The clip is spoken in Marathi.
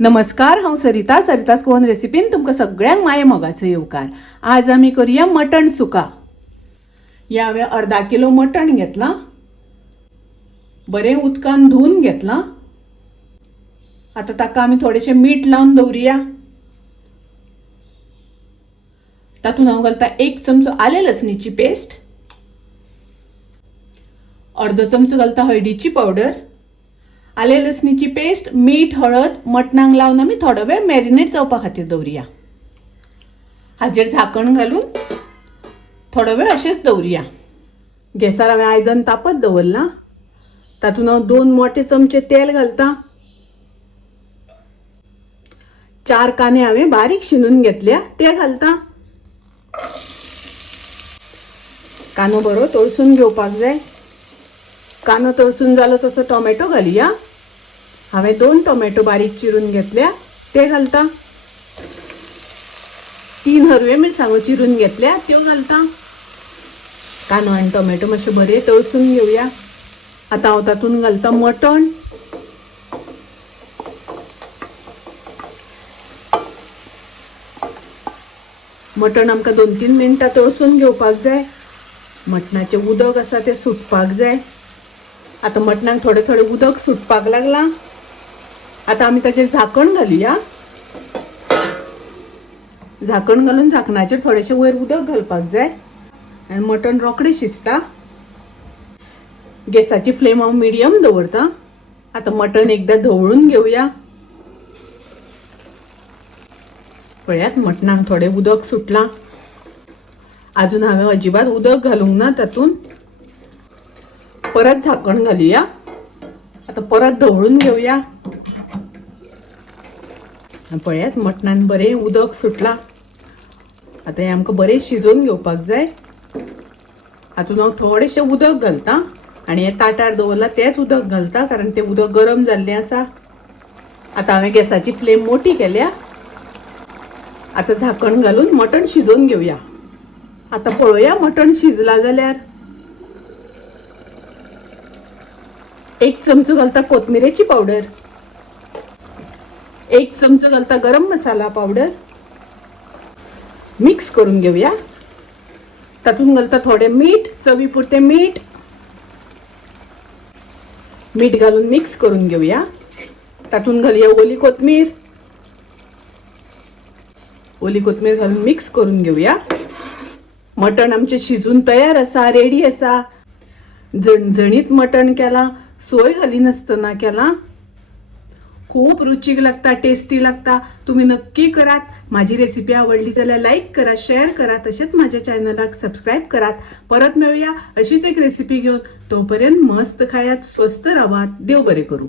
नमस्कार, हांव सरितास गोवन रेसिपीन तुमकां सगळ्यांक माये मोगाचो येवकार। आज आमी करूया मटण सुका। या हांवें अर्धा किलो मटण घेतलां, बरें उदकान धुवन घेतलां। आता ताका आमी थोडेशें मीठ लावन दवरुया। तातूंत हांव घालता 1 चमचो आले लसणीची पेस्ट, अर्धो चमचो घालता हळदीची पावडर, आले लसणीची पेस्ट, मीठ, हळद मटणाक लावन आमी थोडो वेळ मॅरिनेट जावपा खातीर दवरुया। हाचेर झाकण घालून थोडो वेळ अशेंच दवरुया। गॅसार हांवें आयदन तापत दवरलां, तातूंत हांव 2 मोठे चमचे तेल घालता। 4 कांदे हांवें बारीक शिनून घेतल्या ते घालता। कांदो बरो तळसून घेवपाक जाय। कांदो तळसून जालो तसो टोमॅटो घालुया। हांवें 2 टोमॅटो बारीक चिरून घेतल्या ते घालता। 3 हरवे मिरसांगो चिरून घेतल्या त्यो घालता। कांदो आनी टोमॅटो मातशे बरे तळसून घेवया। आता हांव तातूंत घालता मटण। मटण आमकां 2-3 मिनटां तळसून घेवपाक जाय। मटणाचें उदक आसा तें सुटपाक जाय। आता मटणाक थोडे थोडे उदक सुटपाक लागलां। आता आमी ताचेर झाकण घालुया। झाकण घालून झाकणाचेर थोडेशें वयर उदक घालपाक जाय आनी मटण रोखडें शिजता। गॅसाची फ्लेम हांव मिडियम दवरता। आता मटण एकदां धवळून घेवया। पळयात मटणाक थोडें उदक सुटलां। अजून हांवें अजिबात उदक घालूंक ना तातूंत। परत झाकण घालुया। आता परत धवळून घेवया। पळयात मटणान बरें उदक सुटलां। आता हें आमकां बरें शिजोवन घेवपाक जाय। हातूंत हांव थोडेशें उदक घालता आनी हें ताटार दवरलां तेंच उदक घालता, कारण तें उदक गरम जाल्लें आसा। आता हांवें गॅसाची फ्लेम मोठी केल्या। आता झाकण घालून मटण शिजोवन घेवया। आता पळोवया मटण शिजलां जाल्यार। 1 चमचो घालता कोथमिरेची पावडर, 1 चमचो घालता गरम मसाला पावडर। मिक्स करून घेवया। तातूंत घालता थोडें मीठ, चवीपुरतें मीठ। मीठ घालून मिक्स करून घेवया। तातूंत घालुया ओली कोथमीर। ओली कोथमीर घालून मिक्स करून घेवया। मटण आमचें शिजून तयार आसा, रेडी आसा। झणझणीत मटण केलां, सोय घालिनासतना केलां। खूब रुचीक लागता, टेस्टी लागता। तुम्ही नक्की करात। माझी रेसिपी आवडली जाल्यार लाईक करा, शेअर करा, तसेच माझ्या चॅनलाक सबस्क्राईब करात। परत मिळूया अशीच एक रेसिपी घेऊन। तोपर्यंत मस्त खायात, स्वस्त राहात। देव बरे करू।